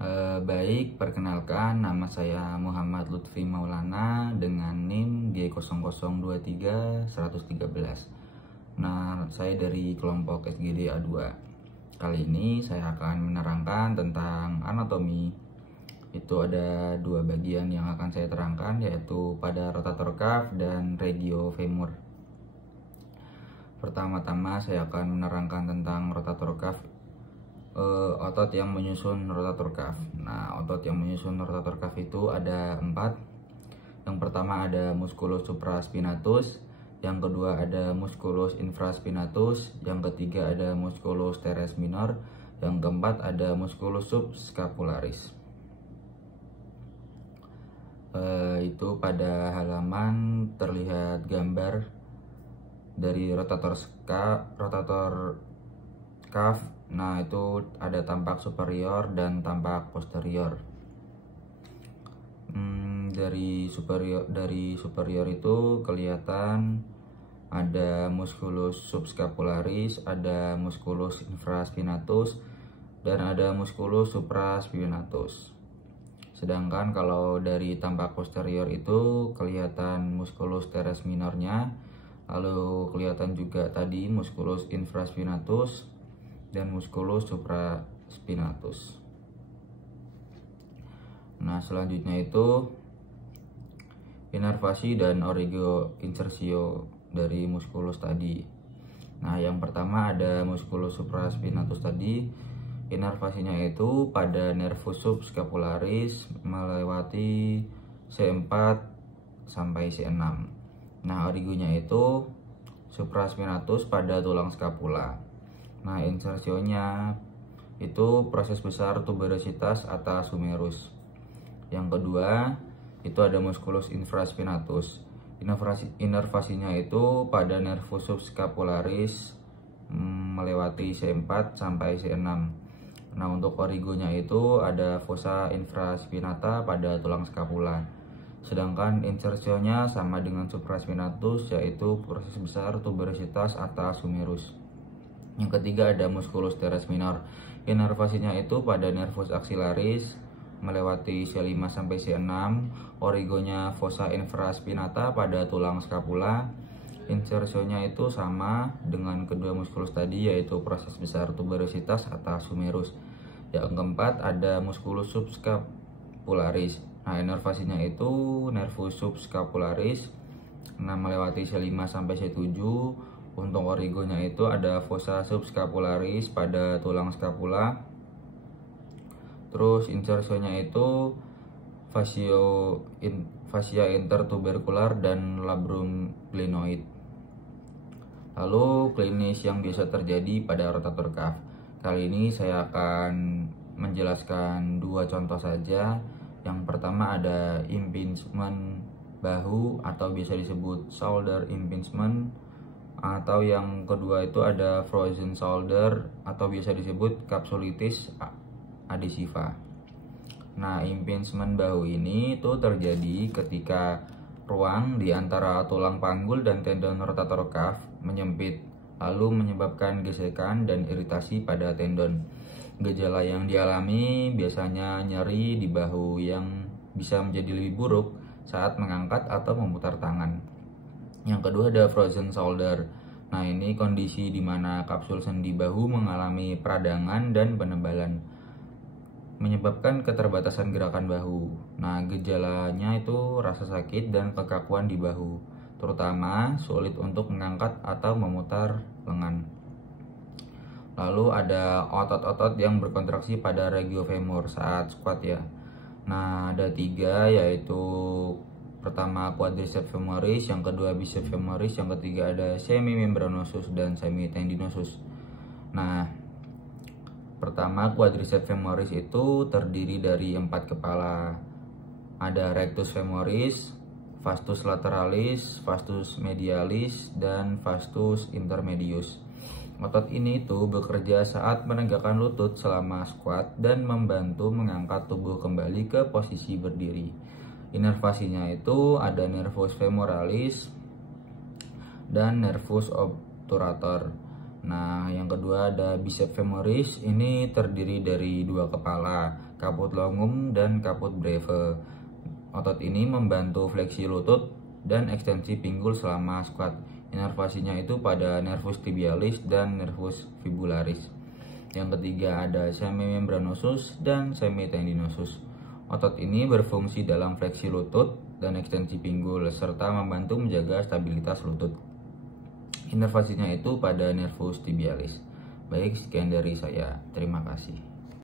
Baik, perkenalkan nama saya Muhammad Lutfi Maulana dengan NIM G0023-113. Nah, saya dari kelompok SGD A2. Kali ini saya akan menerangkan tentang anatomi. Itu ada dua bagian yang akan saya terangkan, yaitu pada rotator cuff dan regio femur. Pertama-tama saya akan menerangkan tentang rotator cuff, otot yang menyusun rotator cuff. Nah, otot yang menyusun rotator cuff itu ada 4. Yang pertama ada musculus supraspinatus, yang kedua ada musculus infraspinatus, yang ketiga ada musculus teres minor, yang keempat ada musculus subscapularis. Itu pada halaman terlihat gambar dari rotator cuff. Nah, itu ada tampak superior dan tampak posterior. Dari superior itu kelihatan ada musculus subscapularis, ada musculus infraspinatus, dan ada musculus supraspinatus. Sedangkan kalau dari tampak posterior itu kelihatan musculus teres minornya, lalu kelihatan juga tadi musculus infraspinatus dan musculus supraspinatus. Nah, selanjutnya itu inervasi dan origo insertio dari musculus tadi. Nah, yang pertama ada musculus supraspinatus tadi. Inervasinya itu pada nervus subscapularis melewati C4 sampai C6. Nah, origonya itu supraspinatus pada tulang scapula. Nah, insersionya itu proses besar tuberositas atas humerus. Yang kedua itu ada musculus infraspinatus. Inervasinya itu pada nervus subscapularis melewati C4 sampai C6. Nah, untuk origonya itu ada fossa infraspinata pada tulang scapula. Sedangkan insersionya sama dengan supraspinatus, yaitu proses besar tuberositas atas humerus. Yang ketiga ada musculus teres minor. Inervasinya itu pada nervus axillaris melewati C5 sampai C6. Origonya fossa infraspinata pada tulang scapula. Insersionya itu sama dengan kedua musculus tadi, yaitu proses besar tuberositas atas humerus. Yang keempat ada musculus subscapularis. Nah, inervasinya itu nervus subscapularis melewati C5 sampai C7. Untuk origonya itu ada fossa subscapularis pada tulang scapula. Terus insersionya itu fascia intertubercular dan labrum glenoid. Lalu klinis yang biasa terjadi pada rotator cuff. Kali ini saya akan menjelaskan dua contoh saja. Yang pertama ada impingement bahu atau biasa disebut shoulder impingement, atau yang kedua itu ada frozen shoulder atau biasa disebut capsulitis adhesiva. Nah, impingement bahu ini tuh terjadi ketika ruang di antara tulang panggul dan tendon rotator cuff menyempit, lalu menyebabkan gesekan dan iritasi pada tendon. Gejala yang dialami biasanya nyeri di bahu yang bisa menjadi lebih buruk saat mengangkat atau memutar tangan. Yang kedua ada frozen shoulder. Nah, ini kondisi di mana kapsul sendi bahu mengalami peradangan dan penebalan, menyebabkan keterbatasan gerakan bahu. Nah, gejalanya itu rasa sakit dan kekakuan di bahu, terutama sulit untuk mengangkat atau memutar lengan. Lalu ada otot-otot yang berkontraksi pada regio femur saat squat ya. Nah, ada 3, yaitu pertama quadriceps femoris, yang kedua biceps femoris, yang ketiga ada semimembranosus dan semitendinosus. Nah, pertama quadriceps femoris itu terdiri dari 4 kepala. Ada rectus femoris, vastus lateralis, vastus medialis, dan vastus intermedius. Otot ini itu bekerja saat menegakkan lutut selama squat dan membantu mengangkat tubuh kembali ke posisi berdiri. Inervasinya itu ada nervus femoralis dan nervus obturator. Nah, yang kedua ada bicep femoris. Ini terdiri dari dua kepala, caput longum dan caput breve. Otot ini membantu fleksi lutut dan ekstensi pinggul selama squat. Inervasinya itu pada nervus tibialis dan nervus fibularis. Yang ketiga ada semimembranosus dan semitendinosus. Otot ini berfungsi dalam fleksi lutut dan ekstensi pinggul serta membantu menjaga stabilitas lutut. Inervasinya itu pada nervus tibialis. Baik, sekian dari saya. Terima kasih.